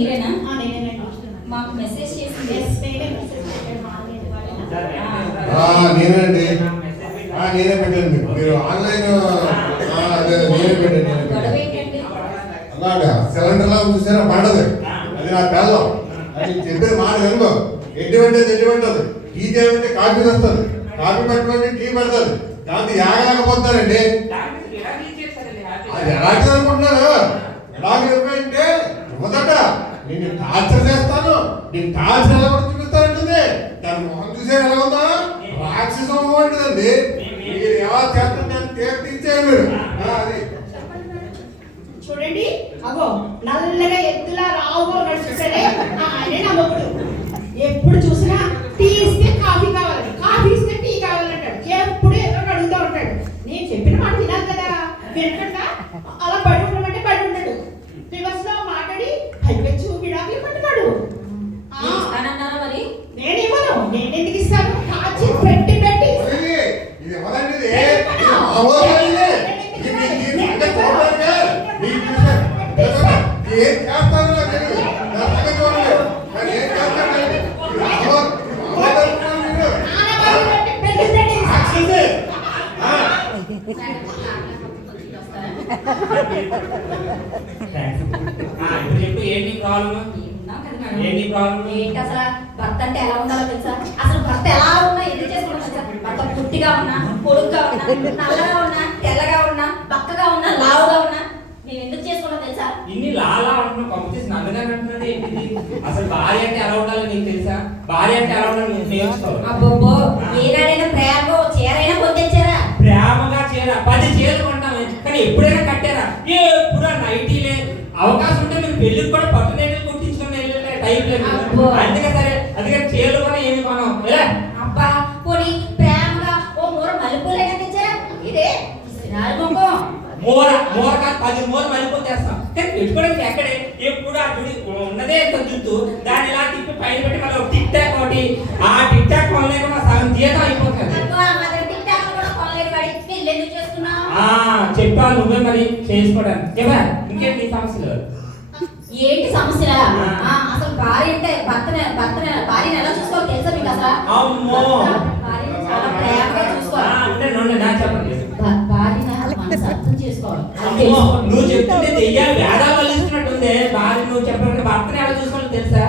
మీరేనా? మాకు మెసేజ్ చేసింది. నేనండి. నేనే పెట్టండి. మీరు ఆన్లైన్ నేనే పెట్టండి. అలాగా సిలిండర్ లా చూసారా పండదు. అది నా పిల్లం. అది చెప్పేది మాట కనుకో. ఎటువంటి టీ చేయాలంటే కాఫీ వస్తుంది, కాఫీ పెట్టమంటే టీ పెడతారు. దాంతో యాగలేకపోతారండి. అది ఎలాంటిది అనుకుంటున్నారు? ఎలాగే అంటే మొదట నేను టార్చర్ చేస్తాను, నేను టార్చర్ ఎలా కూడా చూపిస్తానంటుంది. దాని మొహం చూసే ఎలా ఉందా? రాక్షసం అంటుందండి. మీరు ఎలా చేస్తారు తీర్చేయాలి మీరు. అది చూడండి, అగో నల్లగా ఎత్తులా రావుగా నడుచుకుంటే ఆయనే నమ్మకుడు. ఎప్పుడు చూసినా టీ ఇస్తే కాఫీ కావాలండి, కాఫీ ఇస్తే టీ కావాలంటాడు. ఎప్పుడు ఏదో అడుగుతూ ఉంటాడు. నేను చెప్పిన మాట వినాలి కదా, వినకుండా అలా పడి ఉండమంటే పడి ఉంటాడు. రివర్స్ లో మాట్లాడి పైపెచ్చు విడాకులు పట్టున్నాడు. మరి నేనేమను, నేను ఎందుకు ఇస్తాను? కాచి పెట్టి పెట్టి ఏంటి అసలు భర్త అంటే ఎలా ఉండాలో తెలుసా? అసలు భర్త ఎలా ఉన్నా ఎందుకు చేసుకోవడం తెలుసా? భర్త పుట్టిగా ఉన్నా, పొడుగ్గా ఉన్నా, నల్లగా ఉన్నా, తెల్లగా ఉన్నా, బక్కగా ఉన్నా, లావుగా ఉన్నా మేము ఎందుకు చేసుకోవడం తెలుసా? ఇన్ని లాలా అంటున్నావు, పంపించేసి నల్లగా అంటున్నది ఏంటిది? అసలు భార్య అంటే ఎలా ఉండాలో నీకు తెలుసా? భార్య అంటే ఎలా ఉండాలో నువ్వు నేర్చుకోవాలి. అబ్బో, ఏనాడైనా ప్రేమగా చీరైనా పొందించారా? ప్రేమగా చీర 10 చీరలు కొంటాము, కానీ ఎప్పుడైనా కట్టారా? ఎప్పుడు నైటీలే. అవకాశం ఉంటే మీరు పెళ్లికి కూడా పట్టు నైటీలు కుట్టించుకుని వెళ్ళే టైం లేదు. అందుకే సరే, అందుకే చీరలు కూడా ఏమి కొనం. అబ్బా, పోనీ ప్రేమగా ఓ మూర మల్లెపూలైనా తెచ్చారా? ఇదే మూర కాదు 10 మూర మళ్ళీ చేస్తాం, కానీ పెట్టుకోవడానికి ఎక్కడే? ఎప్పుడు ఆ గుడి ఉన్నదే జుట్టు, దాన్ని ఇలా తిప్పి పైన పెట్టి మళ్ళీ టిక్ టాక్ ఒకటి. ఆ టిక్ టాక్ కొనలేక సగం జీతం అయిపోతుంది. చెప్పాను నువ్వే మరి చేసుకోవడానికి. ఇంకేంటి సమస్యలు? ఏంటి సమస్య? అసలు భార్య అంటే భార్యను ఎలా చూసుకోవాలి తెలుసా మీకు? అసలు అమ్మో, చాలా ప్రేమగా చూసుకోవాలి. చెప్పండి. అర్థం చేసుకోవాలి. నువ్వు చెప్తుంటే దెయ్యాలు వేదాలు వల్లిస్తున్నట్టుంది. భార్య నువ్వు చెప్పినట్టు భర్తని ఎలా చూసుకోవాలో తెలుసా?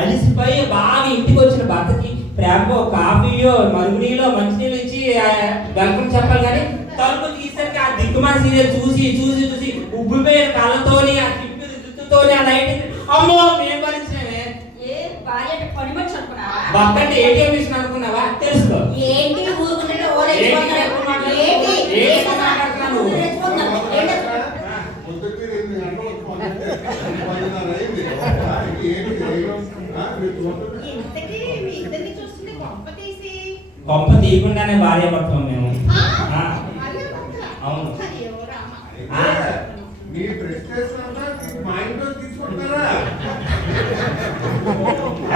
అలిసిపోయి బాగా ఇంటికి వచ్చిన భర్తకి ప్రేమలో కాఫీయో మరుగునీలో మంచినీళ్ళు ఇచ్చి వెల్కమ్ చెప్పాలి. కానీ తలుపు తీసరికి ఆ దిక్కుమాల సీరియల్ చూసి చూసి చూసి ఉబ్బిపోయిన కళ్ళతోని, ఆ తిప్పి జుట్టుతోని, ఆ నైట్ అమ్మో మేము భరించినవే. భర్త అంటే ఏటీఎం మిషన్ అనుకున్నావా? తెలుసుకో. ఏంటి ఊరుకుంటే కొంప తీయకుండానే భార్య భర్తలు మేము. అవును.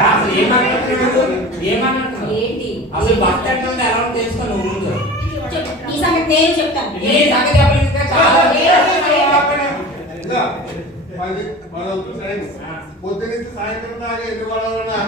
అసలు ఏమన్నట్టు ఏంటి? అసలు భర్త అంటే ఎలా తెలుసుకో నువ్వు ముందు. ఈ సంగతి నేను చెప్తాను. పొద్దునుంచి సాయంత్రం దాకా ఎందుకు పడాలన్నా